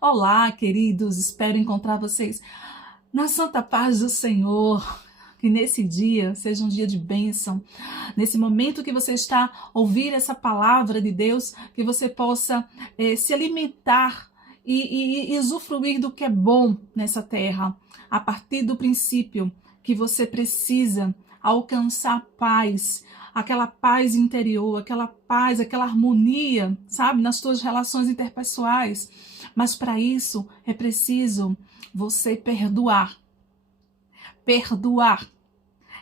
Olá, queridos, espero encontrar vocês na santa paz do Senhor. Que nesse dia seja um dia de bênção. Nesse momento que você está a ouvir essa palavra de Deus, que você possa se alimentar e usufruir do que é bom nessa terra. A partir do princípio que você precisa alcançar paz, aquela paz interior, aquela paz, aquela harmonia, sabe, nas suas relações interpessoais. Mas para isso é preciso você perdoar. Perdoar.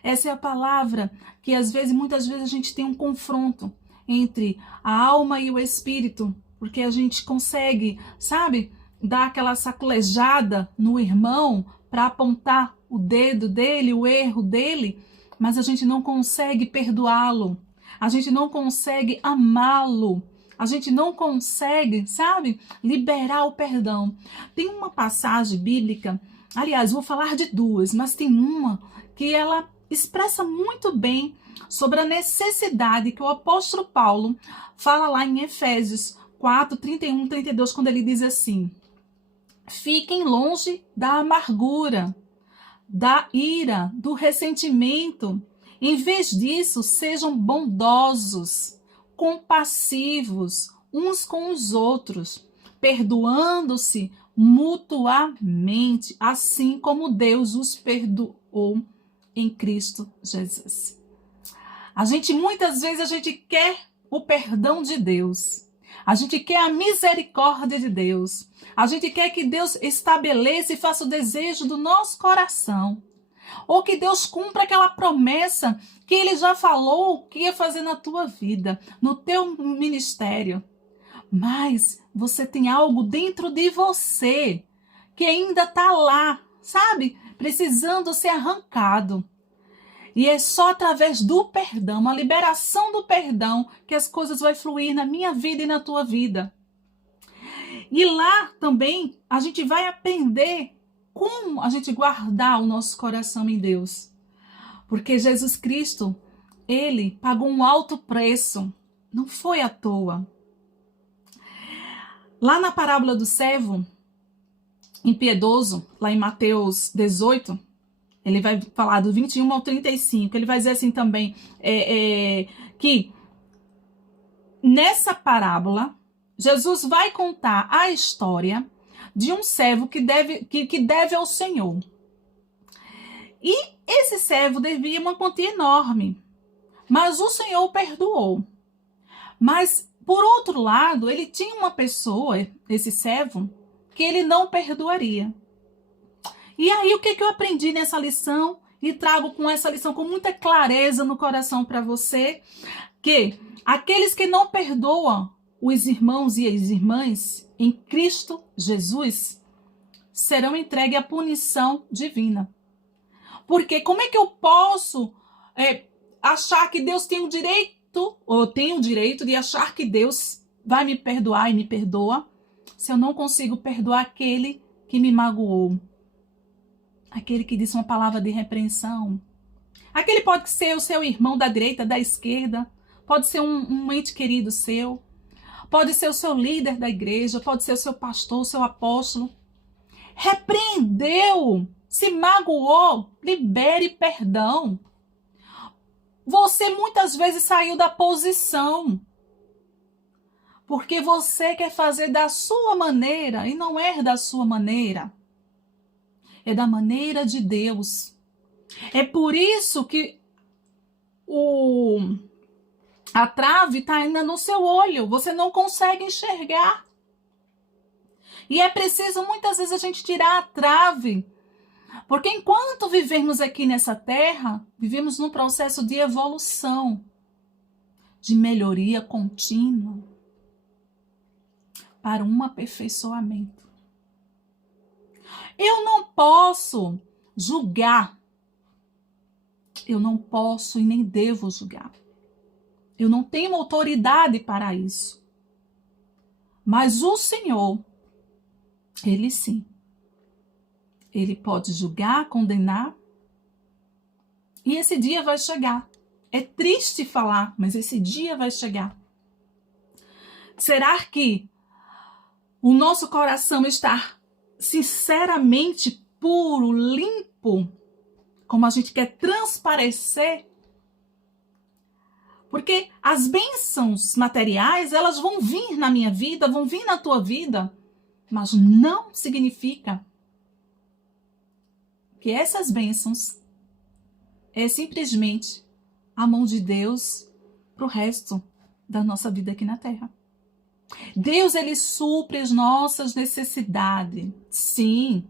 Essa é a palavra que muitas vezes a gente tem um confronto entre a alma e o espírito, porque a gente consegue, sabe, dar aquela sacolejada no irmão para apontar o dedo dele, o erro dele, mas a gente não consegue perdoá-lo, a gente não consegue amá-lo, a gente não consegue, sabe, liberar o perdão. Tem uma passagem bíblica, aliás, vou falar de duas, mas tem uma que ela expressa muito bem sobre a necessidade que o apóstolo Paulo fala lá em Efésios 4, 31, 32, quando ele diz assim: fiquem longe da amargura, da ira, do ressentimento. Em vez disso, sejam bondosos, compassivos uns com os outros, perdoando-se mutuamente, assim como Deus os perdoou em Cristo Jesus. Muitas vezes a gente quer o perdão de Deus. A gente quer a misericórdia de Deus. A gente quer que Deus estabeleça e faça o desejo do nosso coração. Ou que Deus cumpra aquela promessa que Ele já falou que ia fazer na tua vida, no teu ministério. Mas você tem algo dentro de você que ainda está lá, sabe? Precisando ser arrancado. E é só através do perdão, a liberação do perdão, que as coisas vão fluir na minha vida e na tua vida. E lá também a gente vai aprender como a gente guardar o nosso coração em Deus. Porque Jesus Cristo, Ele pagou um alto preço. Não foi à toa. Lá na parábola do servo impiedoso, lá em Mateus 18, ele vai falar do 21 ao 35, ele vai dizer assim também, que nessa parábola, Jesus vai contar a história de um servo que deve ao Senhor. E esse servo devia uma quantia enorme, mas o Senhor o perdoou. Mas, por outro lado, ele tinha uma pessoa, esse servo, que ele não perdoaria. E aí, o que eu aprendi nessa lição e trago com essa lição com muita clareza no coração para você? Que aqueles que não perdoam os irmãos e as irmãs em Cristo Jesus serão entregues à punição divina. Porque como é que eu posso achar que Deus tem o direito, ou tem o direito de achar que Deus vai me perdoar e me perdoa, se eu não consigo perdoar aquele que me magoou? Aquele que disse uma palavra de repreensão. Aquele pode ser o seu irmão da direita, da esquerda, pode ser um ente querido seu, pode ser o seu líder da igreja, pode ser o seu pastor, o seu apóstolo. Repreendeu, se magoou, libere perdão. Você muitas vezes saiu da posição, porque você quer fazer da sua maneira e não é da sua maneira. É da maneira de Deus. É por isso que a trave está ainda no seu olho. Você não consegue enxergar. E é preciso muitas vezes a gente tirar a trave. Porque enquanto vivemos aqui nessa terra, vivemos num processo de evolução, de melhoria contínua, para um aperfeiçoamento. Eu não posso julgar. Eu não posso e nem devo julgar. Eu não tenho autoridade para isso. Mas o Senhor, Ele sim. Ele pode julgar, condenar. E esse dia vai chegar. É triste falar, mas esse dia vai chegar. Será que o nosso coração estar sinceramente puro, limpo, como a gente quer transparecer, porque as bênçãos materiais, elas vão vir na minha vida, vão vir na tua vida, mas não significa que essas bênçãos é simplesmente a mão de Deus para o resto da nossa vida aqui na Terra. Deus, ele supre as nossas necessidades, sim.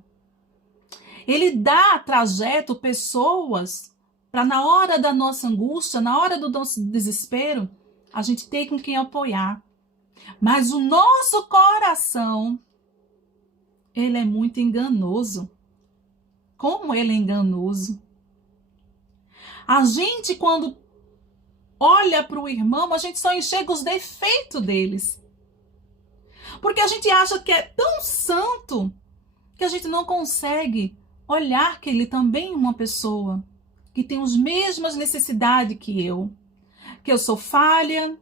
Ele dá trajeto, pessoas, para na hora da nossa angústia, na hora do nosso desespero, a gente ter com quem apoiar. Mas o nosso coração, ele é muito enganoso. Como ele é enganoso. A gente, quando olha para o irmão, a gente só enxerga os defeitos deles. Porque a gente acha que é tão santo que a gente não consegue olhar que ele também é uma pessoa que tem as mesmas necessidades que eu sou falha,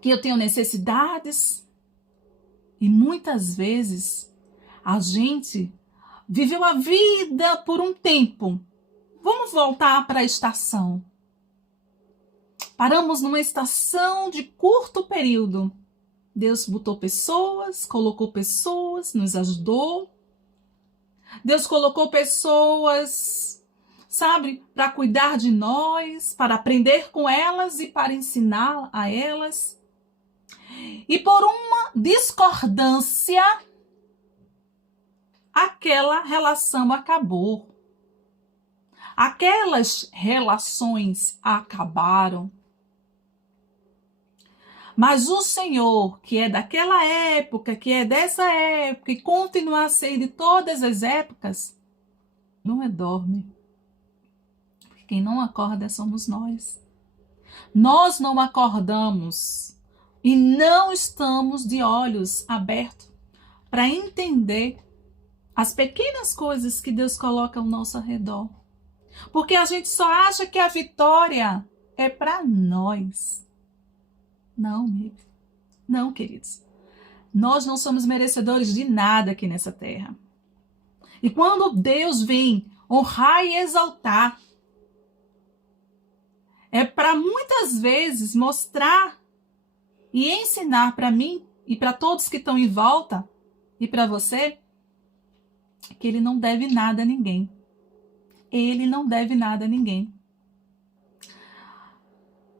que eu tenho necessidades. E muitas vezes a gente viveu a vida por um tempo. Vamos voltar para a estação. Paramos numa estação de curto período. Deus botou pessoas, colocou pessoas, nos ajudou. Deus colocou pessoas, sabe, para cuidar de nós, para aprender com elas e para ensinar a elas. E por uma discordância, aquela relação acabou. Aquelas relações acabaram. Mas o Senhor, que é daquela época, que é dessa época e continua a ser de todas as épocas, não dorme. Porque quem não acorda somos nós. Nós não acordamos e não estamos de olhos abertos para entender as pequenas coisas que Deus coloca ao nosso redor. Porque a gente só acha que a vitória é para nós. Não, amigo. Não, queridos. Nós não somos merecedores de nada aqui nessa terra. E quando Deus vem honrar e exaltar, é para muitas vezes mostrar e ensinar para mim e para todos que estão em volta e para você que ele não deve nada a ninguém. Ele não deve nada a ninguém.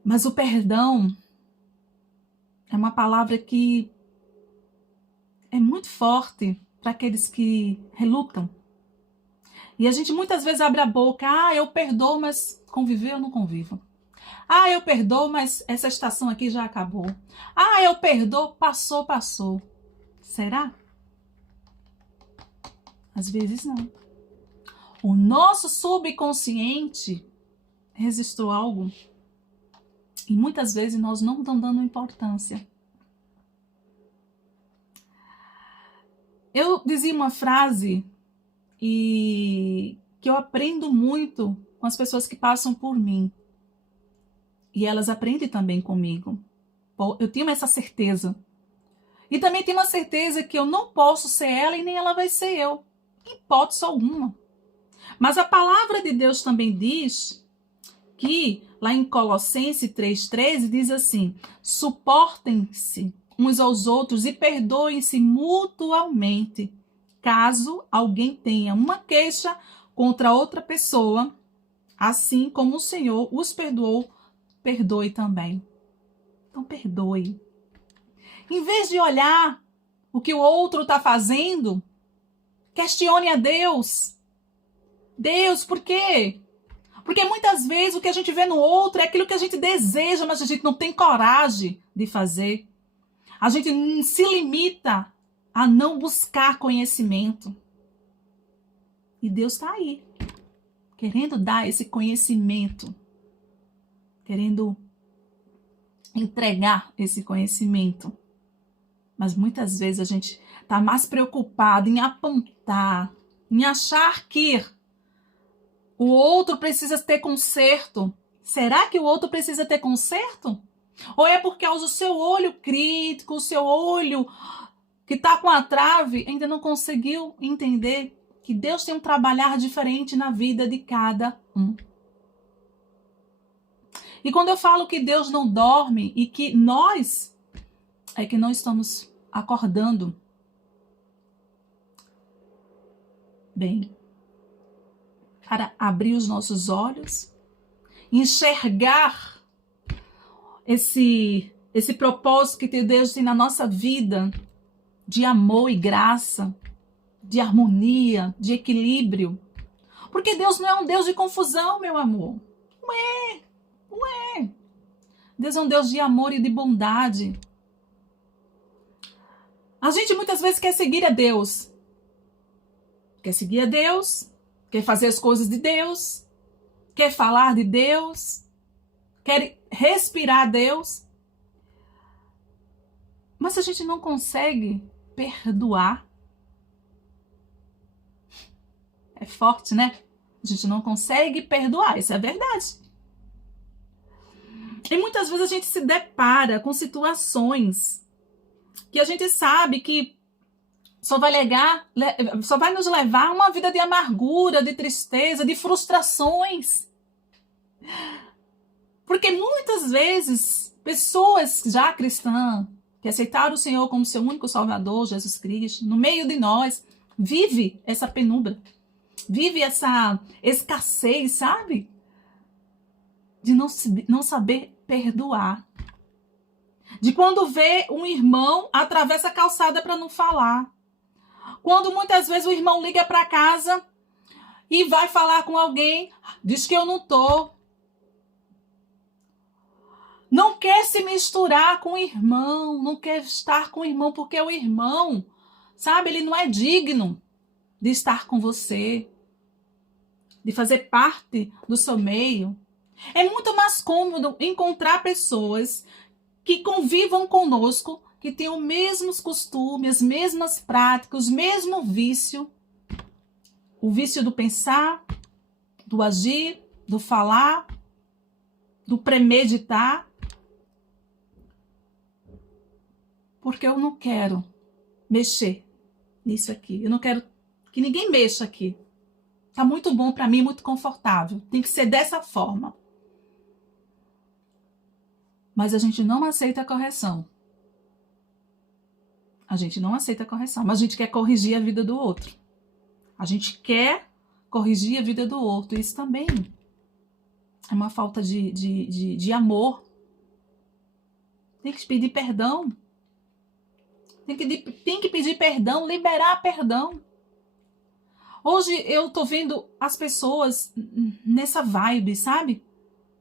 Mas o perdão é uma palavra que é muito forte para aqueles que relutam. E a gente muitas vezes abre a boca, eu perdoo, mas conviver eu não convivo. Eu perdoo, mas essa estação aqui já acabou. Eu perdoo, passou. Será? Às vezes não. O nosso subconsciente registrou algo e muitas vezes nós não estamos dando importância. Eu dizia uma frase e que eu aprendo muito com as pessoas que passam por mim. E elas aprendem também comigo. Eu tenho essa certeza. E também tenho uma certeza que eu não posso ser ela e nem ela vai ser eu. Em hipótese alguma. Mas a palavra de Deus também diz que, lá em Colossenses 3,13, diz assim: suportem-se uns aos outros e perdoem-se mutuamente, caso alguém tenha uma queixa contra outra pessoa, assim como o Senhor os perdoou, perdoe também. Então perdoe. Em vez de olhar o que o outro está fazendo, questione a Deus. Deus, por quê? Porque muitas vezes o que a gente vê no outro é aquilo que a gente deseja, mas a gente não tem coragem de fazer. A gente se limita a não buscar conhecimento. E Deus está aí, querendo dar esse conhecimento, querendo entregar esse conhecimento. Mas muitas vezes a gente está mais preocupado em apontar, em achar que o outro precisa ter conserto. Será que o outro precisa ter conserto? Ou é por causa do seu olho crítico, o seu olho que está com a trave, ainda não conseguiu entender que Deus tem um trabalhar diferente na vida de cada um. E quando eu falo que Deus não dorme e que nós é que não estamos acordando bem para abrir os nossos olhos, enxergar esse propósito que Deus tem na nossa vida de amor e graça, de harmonia, de equilíbrio. Porque Deus não é um Deus de confusão, meu amor. Não é. Deus é um Deus de amor e de bondade. A gente muitas vezes quer seguir a Deus. Quer seguir a Deus, quer fazer as coisas de Deus, quer falar de Deus, quer respirar a Deus. Mas a gente não consegue perdoar. É forte, né? A gente não consegue perdoar, isso é verdade. E muitas vezes a gente se depara com situações que a gente sabe que só vai nos levar a uma vida de amargura, de tristeza, de frustrações. Porque muitas vezes, pessoas já cristãs, que aceitaram o Senhor como seu único Salvador, Jesus Cristo, no meio de nós, vive essa penumbra, vive essa escassez, sabe? De não saber perdoar. De quando vê um irmão, atravessa a calçada para não falar. Quando muitas vezes o irmão liga para casa e vai falar com alguém, diz que eu não tô. Não quer se misturar com o irmão, não quer estar com o irmão, porque o irmão, sabe, ele não é digno de estar com você, de fazer parte do seu meio. É muito mais cômodo encontrar pessoas que convivam conosco, que tenham os mesmos costumes, as mesmas práticas, o mesmo vício. O vício do pensar, do agir, do falar, do premeditar. Porque eu não quero mexer nisso aqui. Eu não quero que ninguém mexa aqui. Tá muito bom para mim, muito confortável. Tem que ser dessa forma. Mas a gente não aceita a correção. A gente não aceita a correção, mas a gente quer corrigir a vida do outro. A gente quer corrigir a vida do outro. Isso também é uma falta de amor. Tem que pedir perdão. Tem que pedir perdão, liberar perdão. Hoje eu tô vendo as pessoas nessa vibe, sabe?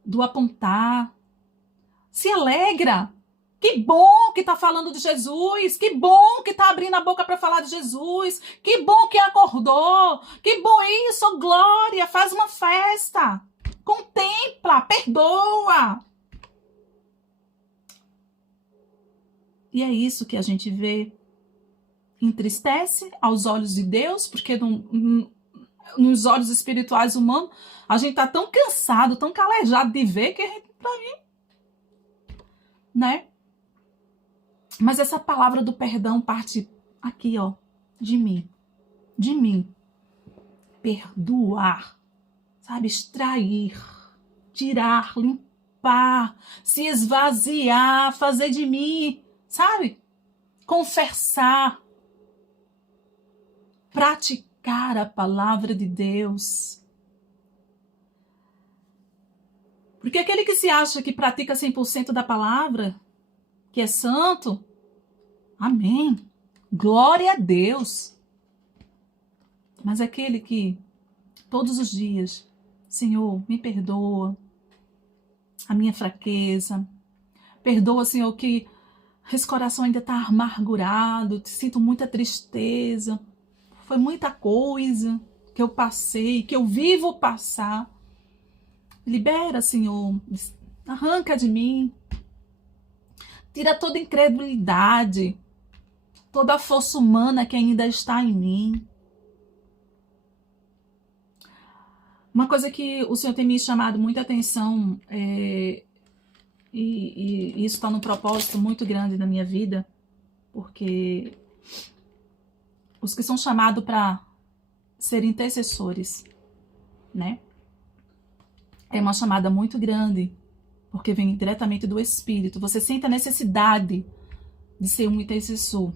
Do apontar. Se alegra. Que bom que tá falando de Jesus. Que bom que tá abrindo a boca para falar de Jesus. Que bom que acordou. Que bom isso, glória. Faz uma festa. Contempla, perdoa. E é isso que a gente vê. Entristece aos olhos de Deus, porque nos olhos espirituais humanos, a gente tá tão cansado, tão calejado de ver que a gente, pra mim, né? Mas essa palavra do perdão parte aqui, ó, de mim. De mim. Perdoar, sabe? Extrair, tirar, limpar, se esvaziar, fazer de mim, sabe? Confessar, praticar a palavra de Deus. Porque aquele que se acha que pratica 100% da palavra, que é santo, amém, glória a Deus. Mas aquele que todos os dias, Senhor, me perdoa a minha fraqueza, perdoa, Senhor, que esse coração ainda está amargurado, sinto muita tristeza, foi muita coisa que eu passei, que eu vivo passar. Libera, Senhor, arranca de mim, tira toda incredulidade, toda a força humana que ainda está em mim. Uma coisa que o Senhor tem me chamado muita atenção, e isso está num propósito muito grande na minha vida, porque os que são chamados para ser intercessores, né? É uma chamada muito grande, porque vem diretamente do Espírito. Você sente a necessidade de ser um intercessor.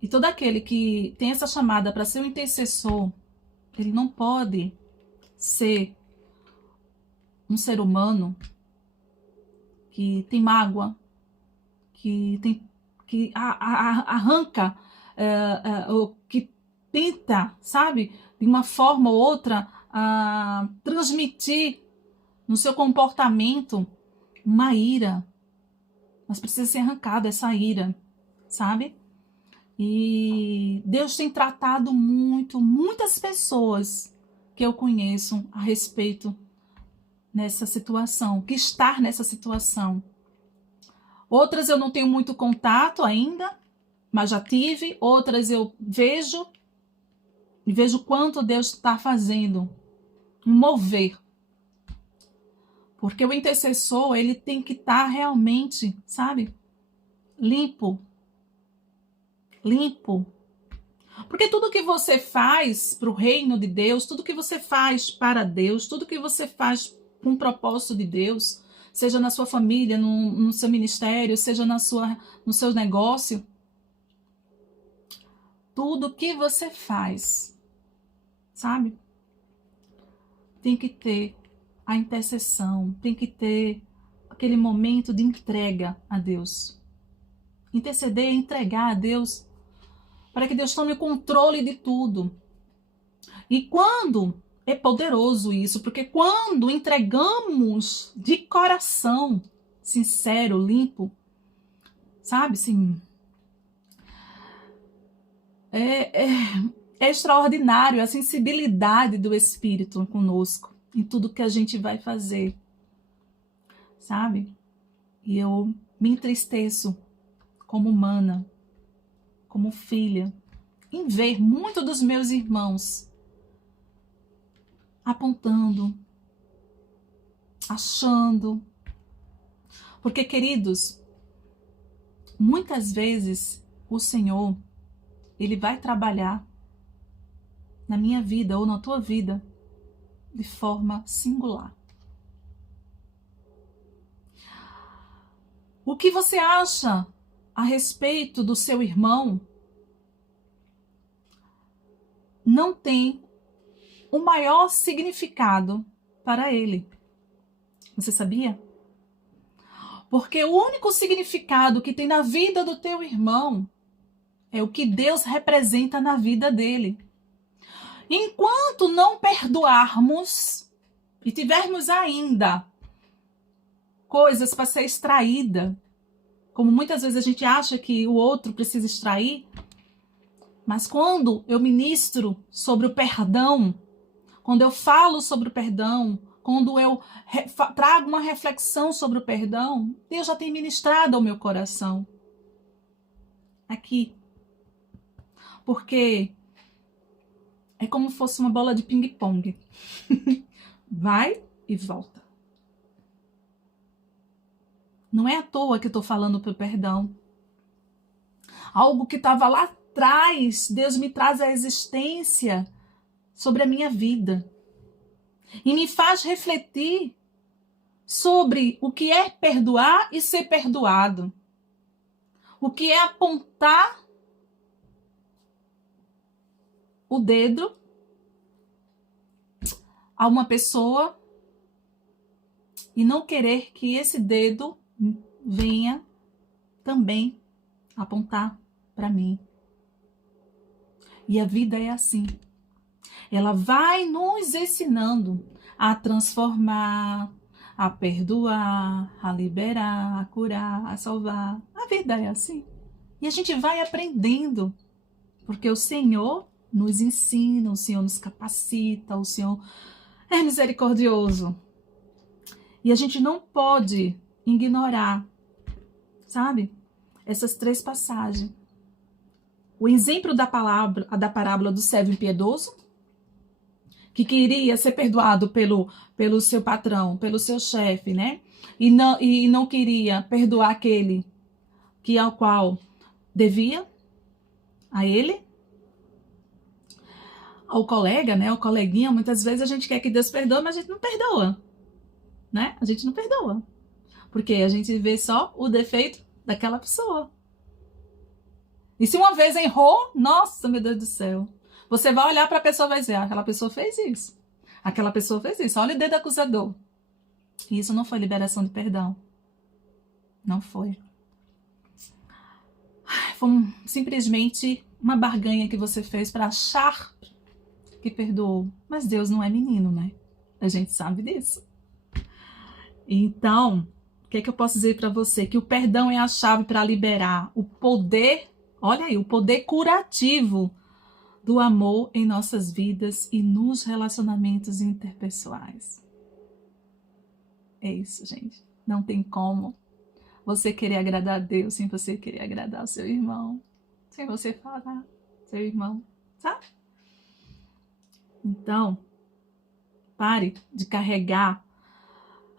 E todo aquele que tem essa chamada para ser um intercessor, ele não pode ser um ser humano que tem mágoa, que arranca, ou que tenta, sabe, de uma forma ou outra, transmitir no seu comportamento uma ira. Mas precisa ser arrancada essa ira, sabe? E Deus tem tratado muitas pessoas que eu conheço a respeito nessa situação, que está nessa situação. Outras eu não tenho muito contato ainda, mas já tive. Outras eu vejo e vejo quanto Deus está fazendo, um mover. Porque o intercessor, ele tem que estar realmente, sabe, limpo. Porque tudo que você faz para o reino de Deus, tudo que você faz para Deus, tudo que você faz com o propósito de Deus, seja na sua família, no seu ministério, seja no seu negócio, tudo que você faz, sabe, tem que ter a intercessão, tem que ter aquele momento de entrega a Deus. Interceder é entregar a Deus, para que Deus tome o controle de tudo. E quando é poderoso isso, porque quando entregamos de coração sincero, limpo, sabe, assim, é extraordinário a sensibilidade do Espírito conosco, em tudo que a gente vai fazer, sabe? E eu me entristeço como humana, como filha, em ver muitos dos meus irmãos apontando, achando. Porque, queridos, muitas vezes o Senhor, Ele vai trabalhar na minha vida ou na tua vida de forma singular. O que você acha a respeito do seu irmão não tem o maior significado para ele. Você sabia? Porque o único significado que tem na vida do teu irmão é o que Deus representa na vida dele. Enquanto não perdoarmos e tivermos ainda coisas para ser extraída, como muitas vezes a gente acha que o outro precisa extrair, mas quando eu ministro sobre o perdão, quando eu falo sobre o perdão, quando eu trago uma reflexão sobre o perdão, Deus já tem ministrado ao meu coração. Aqui. Porque é como se fosse uma bola de ping-pong. Vai e volta. Não é à toa que eu estou falando pelo perdão. Algo que estava lá atrás, Deus me traz à existência sobre a minha vida. E me faz refletir sobre o que é perdoar e ser perdoado. O que é apontar o dedo a uma pessoa e não querer que esse dedo venha também apontar para mim. E a vida é assim. Ela vai nos ensinando a transformar, a perdoar, a liberar, a curar, a salvar. A vida é assim. E a gente vai aprendendo, porque o Senhor nos ensina, o Senhor nos capacita, o Senhor é misericordioso. E a gente não pode ignorar, sabe, essas 3 passagens. O exemplo da parábola do servo impiedoso, que queria ser perdoado pelo seu patrão, pelo seu chefe, né? E não queria perdoar aquele ao qual devia a ele, ao colega, né, ao coleguinha. Muitas vezes a gente quer que Deus perdoe, mas a gente não perdoa, né? A gente não perdoa, porque a gente vê só o defeito daquela pessoa. E se uma vez errou, nossa, meu Deus do céu, você vai olhar para a pessoa e vai dizer, aquela pessoa fez isso, aquela pessoa fez isso, olha o dedo acusador. E isso não foi liberação de perdão. Não foi. Foi simplesmente uma barganha que você fez para achar que perdoou. Mas Deus não é menino, né? A gente sabe disso. Então, o que é que eu posso dizer para você? Que o perdão é a chave para liberar o poder, olha aí, o poder curativo do amor em nossas vidas e nos relacionamentos interpessoais. É isso, gente. Não tem como você querer agradar a Deus sem você querer agradar o seu irmão, sem você falar seu irmão, sabe? Então, pare de carregar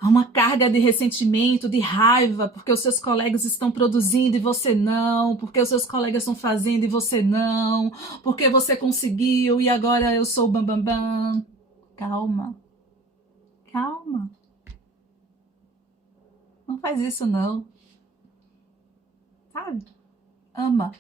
uma carga de ressentimento, de raiva, porque os seus colegas estão produzindo e você não, porque os seus colegas estão fazendo e você não, porque você conseguiu e agora eu sou o bambambam. Calma. Calma. Não faz isso não. Sabe? Ama.